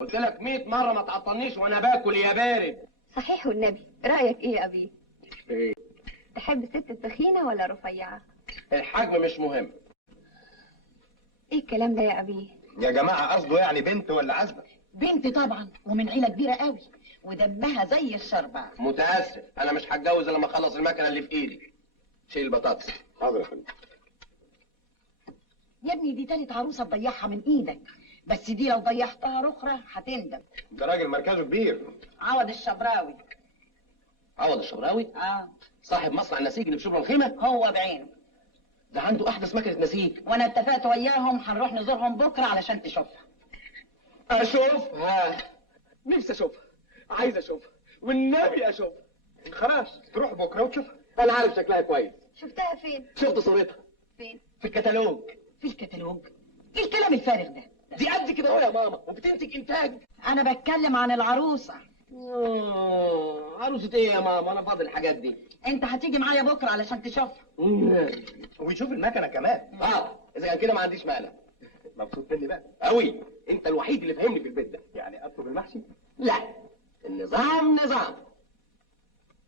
قلت لك 100 مرة ما تعطلنيش وانا باكل يا بارد. صحيح والنبي، رأيك ايه يا ابي؟ ايه؟ تحب الست التخينة ولا رفيعة؟ الحجم مش مهم. ايه الكلام ده يا ابي؟ يا جماعة قصده يعني بنت ولا عزبة؟ بنت طبعا، ومن عيلة كبيرة قوي ودمها زي الشربة. متأسف، انا مش هتجوز الا لما اخلص المكنة اللي في ايدي. شيل البطاطس. حاضر يا فندم. يا ابني دي تالت عروسة تضيعها من ايدك، بس دي لو ضيعتها اخرى هتندم. ده راجل مركزه كبير. عوض الشبراوي. عوض الشبراوي؟ صاحب مصنع النسيج اللي في شبرا الخيمة؟ هو بعينه. ده عنده احدث مكنة نسيج. وانا اتفقت وياهم هنروح نزورهم بكرة علشان تشوفها. اشوفها؟ نفسي اشوفها، عايز اشوفها والنبي اشوفها. خلاص تروح بكرة وتشوفها. انا عارف شكلها كويس. شفتها فين؟ شفت صورتها فين؟ في الكتالوج. في الكتالوج؟ ايه الكلام الفارغ ده؟ دي قد كده اهو يا ماما وبتنتج انتاج. انا بتكلم عن العروسة. عروسة ايه يا ماما؟ انا فاضل الحاجات دي. انت هتيجي معايا بكرة علشان تشوفها. ويشوف المكنة كمان. اذا كان كده ما عنديش مانع. مبسوط مني بقى؟ قوي. انت الوحيد اللي فهمني في البيت ده. يعني اطلب المحشي؟ لا، النظام نظام.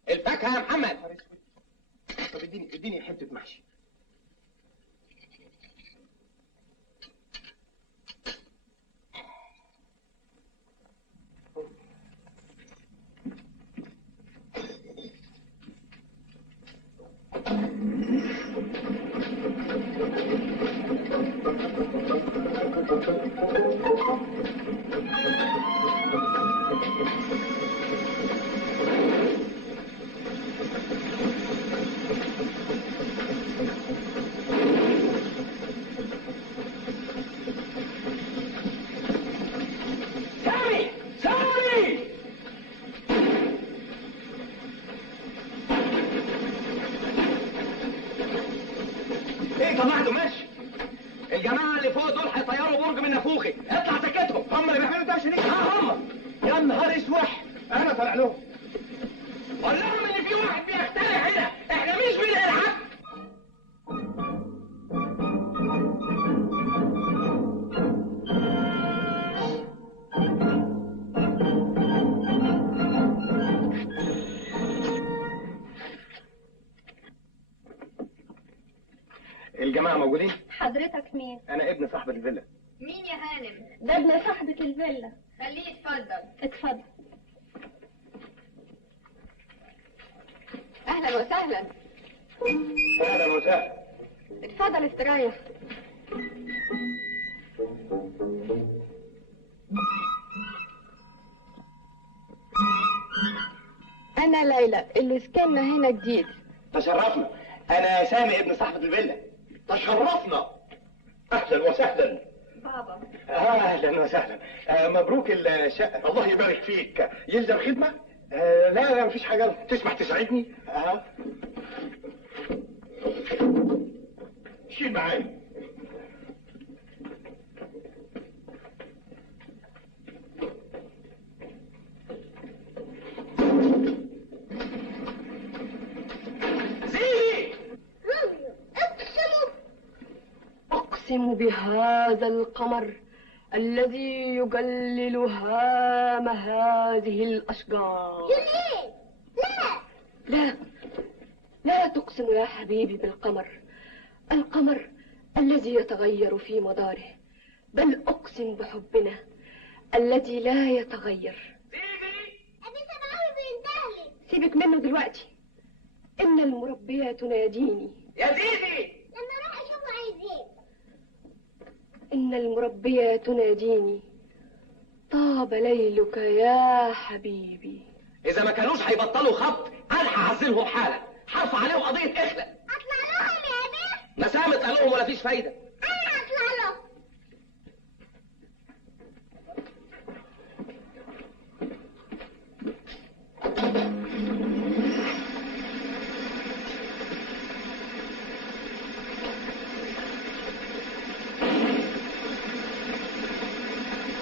الفاكهة يا محمد. طب اديني حتة محشي. ايه طلعته ماشي؟ الجماعة اللي فوق دول هيطيروا برج من نافوخي، اطلع سكتهم. هم اللي بيعملوا ده عشان ايه؟ هم. يا نهار اسوح. انا طالع لهم. قول لهم ان في واحد بيخترع هنا، احنا مش بنلعب. الجماعة موجودين؟ حضرتك مين؟ انا ابن صاحبة الفيلا. مين يا هانم؟ ده ابن صاحبة الفيلا. خليه يتفضل. اتفضل. اهلا وسهلا. اهلا وسهلا. اتفضل استريح. انا ليلى اللي سكننا هنا جديد. تشرفنا. انا سامي ابن صاحبة الفيلا. تشرفنا. اهلا وسهلا. بابا. اهلا وسهلا. مبروك الشقة. الله يبارك فيك. يلزم خدمة؟ لا مفيش حاجة. تسمح تساعدني؟ شيل معايا. أقسم بهذا القمر الذي يجلل هام هذه الأشجار. جميل. لا لا تقسم يا حبيبي بالقمر، القمر الذي يتغير في مداره، بل أقسم بحبنا الذي لا يتغير. أبي سمعوي بينتهي. سيبك منه دلوقتي. إن المربية تناديني. يا زيزي. لما أروح أشوف عايزين. إن المربية تناديني. طاب ليلك يا حبيبي. إذا ما كانوش هيبطلوا خط أنا هعزلهم حالا، هرفع عليهم قضية إخلاء. أطلع لهم يا أبي. مسامة قالوهم ولا فيش فايدة.